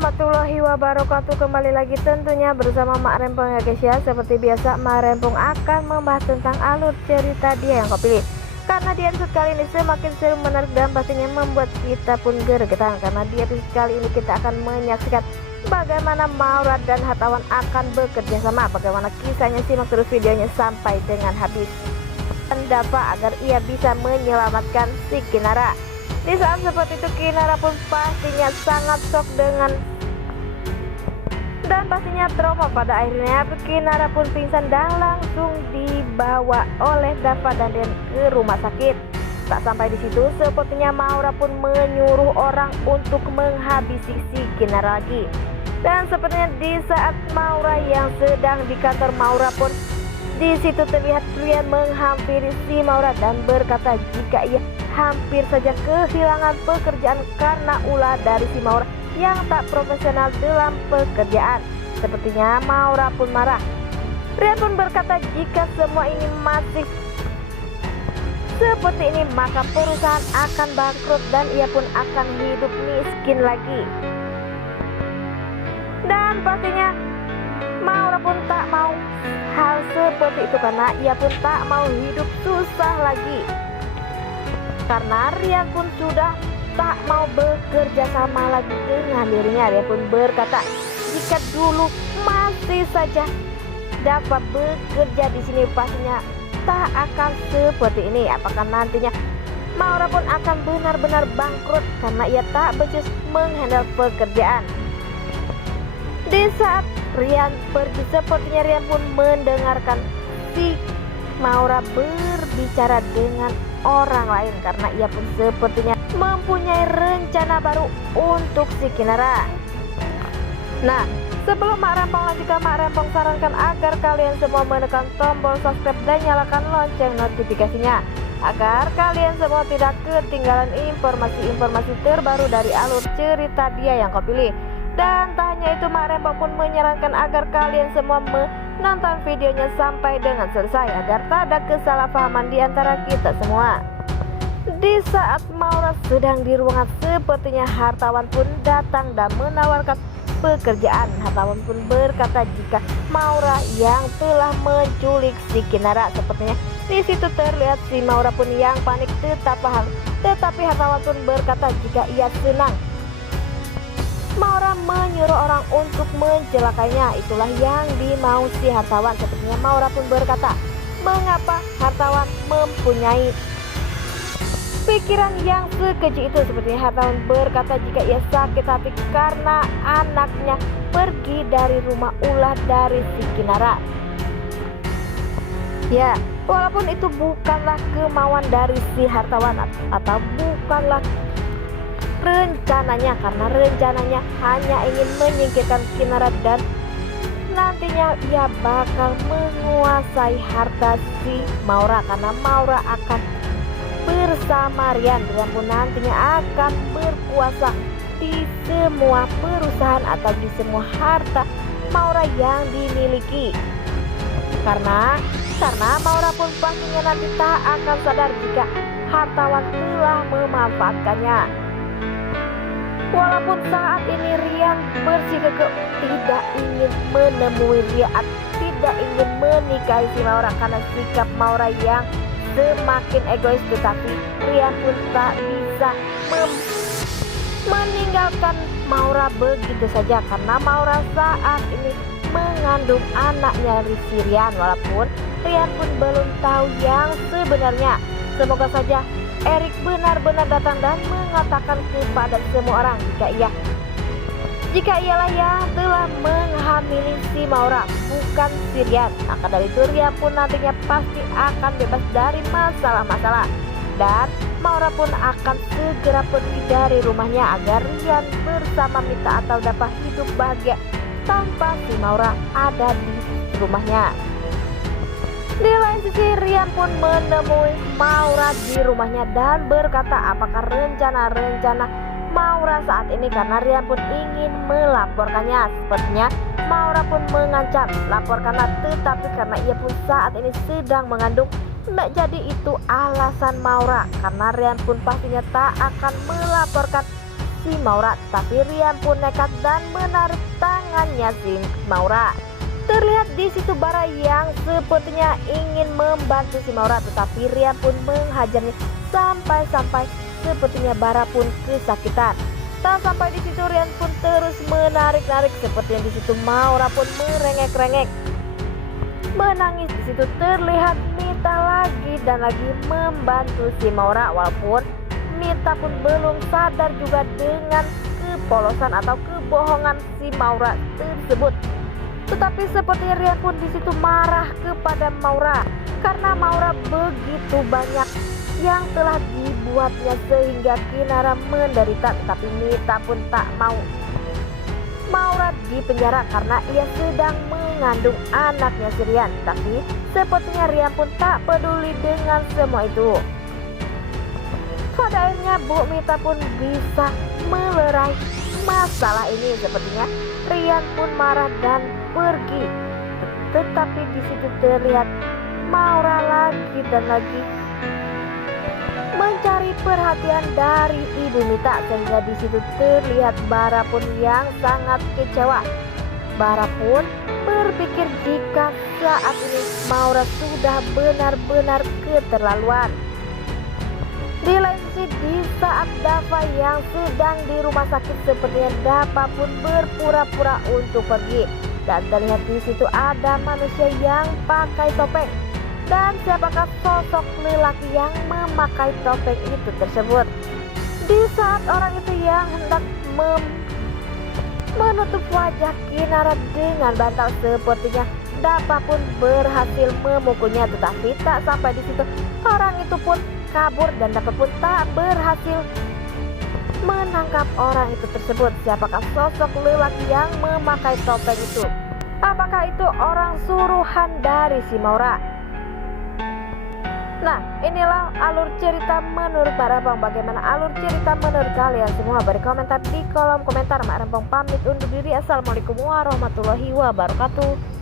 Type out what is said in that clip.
warahmatullahi wabarakatuh. Kembali lagi tentunya bersama Mak Rempong ya guys ya. Seperti biasa Mak Rempong akan membahas tentang alur cerita dia yang kau pilih. Karena di episode kali ini semakin seru, menarik dan pastinya membuat kita pun gergetan. Karena di episode kali ini kita akan menyaksikan bagaimana Maura dan Hartawan akan bekerja sama. Bagaimana kisahnya, simak terus videonya sampai dengan habis. Dan Dava agar ia bisa menyelamatkan si Kinara. Di saat seperti itu Kinara pun pastinya sangat shock dan pastinya trauma. Pada akhirnya Kinara pun pingsan dan langsung dibawa oleh Dava dan Den ke rumah sakit. Tak sampai di situ, sepertinya Maura pun menyuruh orang untuk menghabisi si Kinara lagi. Dan sepertinya di saat Maura yang sedang di kantor, Maura pun di situ terlihat Rian menghampiri si Maura dan berkata jika ia hampir saja kehilangan pekerjaan karena ulah dari si Maura yang tak profesional dalam pekerjaan. Sepertinya Maura pun marah. Rian pun berkata jika semua ini masih seperti ini maka perusahaan akan bangkrut dan ia pun akan hidup miskin lagi. Dan pastinya Maura pun tak mau hal seperti itu karena ia pun tak mau hidup susah lagi. Karena Rian pun sudah tak mau bekerja sama lagi dengan dirinya. Dia pun berkata jika dulu masih saja dapat bekerja di sini pastinya tak akan seperti ini. Apakah nantinya Maura pun akan benar-benar bangkrut karena ia tak becus menghandle pekerjaan. Di saat Rian pergi, sepertinya Rian pun mendengarkan si Maura berbicara dengan orang lain karena ia pun sepertinya mempunyai rencana baru untuk si Kinara. Nah, sebelum Mak Rempong lanjutkan, Mak Rempong sarankan agar kalian semua menekan tombol subscribe dan nyalakan lonceng notifikasinya agar kalian semua tidak ketinggalan informasi-informasi terbaru dari alur cerita dia yang kau pilih. Dan tak hanya itu, Mak Rempong pun menyarankan agar kalian semua menonton videonya sampai dengan selesai agar tak ada kesalahpahaman di antara kita semua. Di saat Maura sedang di ruangan, sepertinya Hartawan pun datang dan menawarkan pekerjaan. Hartawan pun berkata jika Maura yang telah menculik si Kinara. Sepertinya di situ terlihat si Maura pun yang panik tetapi Hartawan pun berkata jika ia senang Maura menyuruh orang untuk mencelakainya. Itulah yang dimau si Hartawan. Sepertinya Maura pun berkata mengapa Hartawan mempunyai pikiran yang sekeji itu. Sepertinya Hartawan berkata jika ia sakit hati karena anaknya pergi dari rumah ulah dari si Kinara. Ya, walaupun itu bukanlah kemauan dari si Hartawan atau bukanlah rencananya, karena rencananya hanya ingin menyingkirkan Kinara dan nantinya ia bakal menguasai harta si Maura karena Maura akan bersama Rian. Rian pun nantinya akan berkuasa di semua perusahaan atau di semua harta Maura yang dimiliki. Karena Maura pun pastinya nanti tak akan sadar jika Hartawan telah memanfaatkannya. Walaupun saat ini Rian bersikukuh tidak ingin menemui Rian, tidak ingin menikahi si Maura karena sikap Maura yang semakin egois, tetapi Rian pun tak bisa meninggalkan Maura begitu saja karena Maura saat ini mengandung anaknya si Rian. Walaupun Rian pun belum tahu yang sebenarnya. Semoga saja Erik benar-benar datang dan mengatakan kepada semua orang jika ialah yang telah menghamili si Maura, bukan si Rian. Maka dari itu Rian pun nantinya pasti akan bebas dari masalah-masalah dan Maura pun akan segera pergi dari rumahnya agar Rian bersama Mita atau dapat hidup bahagia tanpa si Maura ada di rumahnya. Di lain sisi Rian pun menemui Maura di rumahnya dan berkata apakah rencana Maura saat ini karena Rian pun ingin melaporkannya. Sepertinya Maura pun mengancam laporkanlah, tetapi karena ia pun saat ini sedang mengandung, tidak jadi itu alasan Maura karena Rian pun pastinya tak akan melaporkan si Maura, tapi Rian pun nekat dan menarik tangannya si Maura. Terlihat di situ Bara yang sepertinya ingin membantu si Maura, tetapi Rian pun menghajarnya sampai sepertinya Bara pun kesakitan. Tak sampai di situ Rian pun terus menarik-narik, sepertinya di situ Maura pun merengek-rengek, menangis. Di situ terlihat Mita lagi dan lagi membantu si Maura, walaupun Mita pun belum sadar juga dengan kepolosan atau kebohongan si Maura tersebut. Tetapi sepertinya Rian pun di situ marah kepada Maura karena Maura begitu banyak yang telah dibuatnya sehingga Kinara menderita. Tetapi Mita pun tak mau Maura dipenjara karena ia sedang mengandung anaknya si Rian. Tapi sepertinya Rian pun tak peduli dengan semua itu. Pada akhirnya Bu Mita pun bisa melerai masalah ini. Sepertinya Rian pun marah dan pergi. Tetapi di situ terlihat Maura lagi dan lagi mencari perhatian dari Ibu Mita, sehingga di situ terlihat Bara pun yang sangat kecewa. Bara pun berpikir jika saat ini Maura sudah benar-benar keterlaluan. Di lain sisi, di saat Dava yang sedang di rumah sakit, sepertinya Dava pun berpura-pura untuk pergi. Dan terlihat di situ ada manusia yang pakai topeng. Dan siapakah sosok lelaki yang memakai topeng itu tersebut? Di saat orang itu yang hendak menutup wajah Kinara dengan bantal, sepertinya Dava pun berhasil memukulnya. Tetapi tak sampai di situ, orang itu pun kabur dan Dava pun tak berhasil menangkap orang itu tersebut. Siapakah sosok lelaki yang memakai topeng itu? Apakah itu orang suruhan dari si Maura? Nah, inilah alur cerita menurut Mak Rempong. Bagaimana alur cerita menurut kalian semua? Beri komentar di kolom komentar. Mak Rempong pamit undur diri. Assalamualaikum warahmatullahi wabarakatuh.